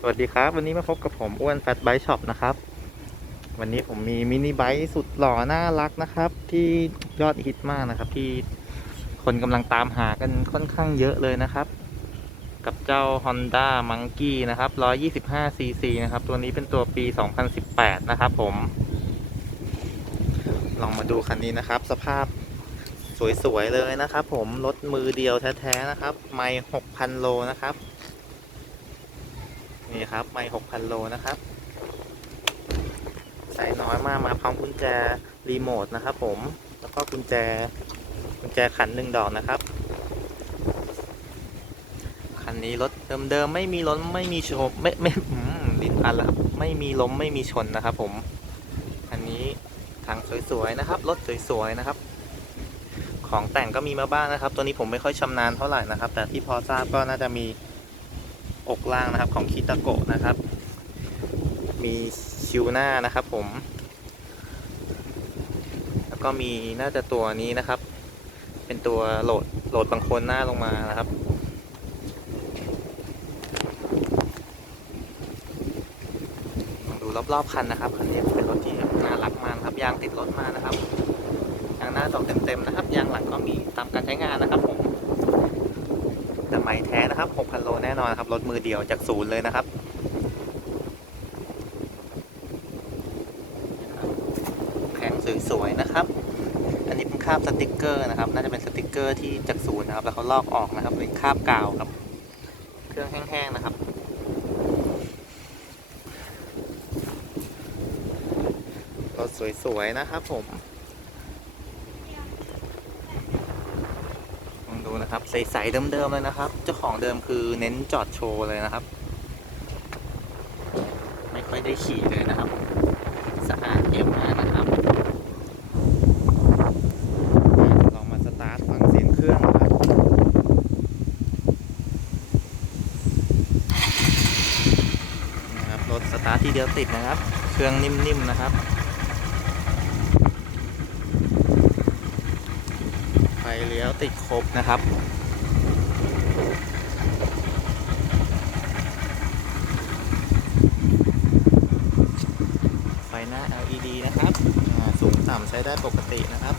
สวัสดีครับ วันนี้มาพบกับผมอ้วนแฟตไบช็อปนะครับ วันนี้ผมมีมินิไบค์สุดหล่อน่ารักนะครับ ที่ยอดฮิตมากนะครับ ที่คนกำลังตามหากันค่อนข้างเยอะเลยนะครับ กับเจ้า Honda Monkey นะครับ 125cc นะครับ ตัวนี้เป็นตัวปี 2018 นะครับผม ลองมาดูคันนี้นะครับ สภาพสวยๆเลยนะครับ ผมรถมือเดียวแท้ๆนะครับ ไม่ 6,000 โลนะครับ นี่ครับไม่6,000โลนะครับใส่น้อยมากมาพร้อมกุญแจรีโมทนะครับผมแล้วก็กุญแจกุญแจขันหนึ่งดอกนะครับ คันนี้รถเดิมๆไม่มีล้มไม่มีชนไม่ไม่อืมลิ้นพันแล้วครับไม่มีล้มไม่มีชนนะครับ ผมอันนี้ทางสวยๆนะครับรถสวยๆนะครับ ของแต่งก็มีมาบ้างนะครับ ตัวนี้ผมไม่ค่อยชำนาญเท่าไหร่นะครับ แต่ที่พอทราบก็น่าจะมี อกล่างนะครับของคิตาโกะนะครับ มีชิวหน้านะครับผม แล้วก็มีน่าจะตัวนี้นะครับ เป็นตัวโหลดโหลดบางคนหน้าลงมานะครับลองดูรอบๆคันนะครับคันนี้เป็นรถที่น่ารักมากครับยางติดรถมานะครับยางหน้าดอกเต็มๆนะครับยางหลังก็มีตามการใช้งานนะครับผม แต่ไม่แท้นะครับ 6,000 โลแน่นอนครับ รถมือเดียวจากศูนย์เลยนะครับ แข็งสวยๆนะครับ อันนี้เป็นคาบสติกเกอร์นะครับ น่าจะเป็นสติกเกอร์ที่จากศูนย์นะครับ แล้วเขาลอกออกนะครับ เป็นคาบกาวครับ เครื่องแห้งๆนะครับรถสวยๆนะครับผม ลองดู นะครับ ใสๆเดิมๆเลยนะครับ เจ้าของเดิมคือเน้นจอดโชว์เลยนะครับ ไม่ค่อยได้ขี่เลยนะครับสะอาดเยี่ยมมากนะครับลองมาสตาร์ทฟังเสียงเครื่องนะครับนะครับรถสตาร์ททีเดียวติดนะครับ เครื่องนิ่มๆนะครับ ไฟเลี้ยว ติดครบนะครับ ไฟหน้า LED นะครับ สูงต่ำใช้ได้ปกตินะครับ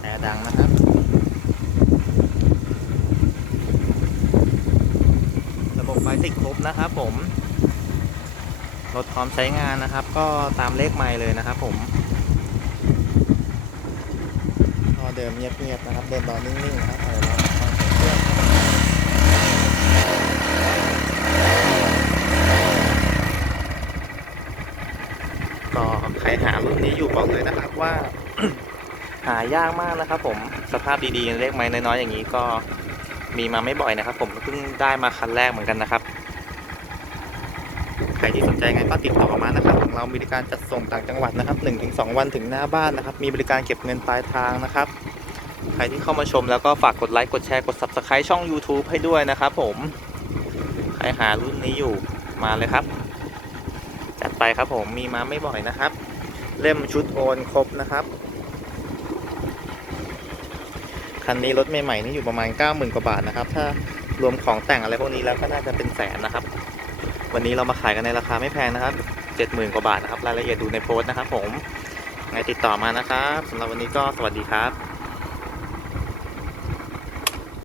แต่ดังนะครับระบบไฟติดครบนะครับผม รถพร้อมใช้งานนะครับ ก็ตามเลขไมล์เลยนะครับผม รอ เดิมเงียบๆนะครับ เดินรอนิ่งๆนะครับเดี๋ยวเราฟังเสียงเครื่องก็ใครหารุ่นนี้อยู่บอกเลยนะครับว่า หายากมากนะครับ ผมสภาพดีๆเลขไม้น้อยๆอย่างนี้ก็มีมาไม่บ่อยนะครับ ผมเพิ่งได้มาคันแรกเหมือนกันนะครับ ใครที่สนใจไงก็ติดต่อมานะครับ เรามีบริการจัดส่งต่างจังหวัดนะครับ 1-2 วันถึงหน้าบ้านนะครับ มีบริการเก็บเงินปลายทางนะครับ ใครที่เข้ามาชมแล้วก็ฝากกดไลค์กดแชร์กด Subscribe ช่อง YouTube ให้ด้วยนะครับผม ใครหารุ่นนี้อยู่มาเลยครับ จัดไปครับผมมีมาไม่บ่อยนะครับ เล่มชุดโอนครบนะครับคันนี้รถใหม่ๆนี่อยู่ประมาณ 90,000กว่าบาทนะครับ ถ้ารวมของแต่งอะไรพวกนี้แล้วก็น่าจะเป็นแสนนะครับ วันนี้เรามาขายกันในราคาไม่แพงนะครับ 70,000 กว่าบาทนะครับ รายละเอียดดูในโพสต์นะครับผมไงติดต่อมานะครับสำหรับวันนี้ก็สวัสดีครับ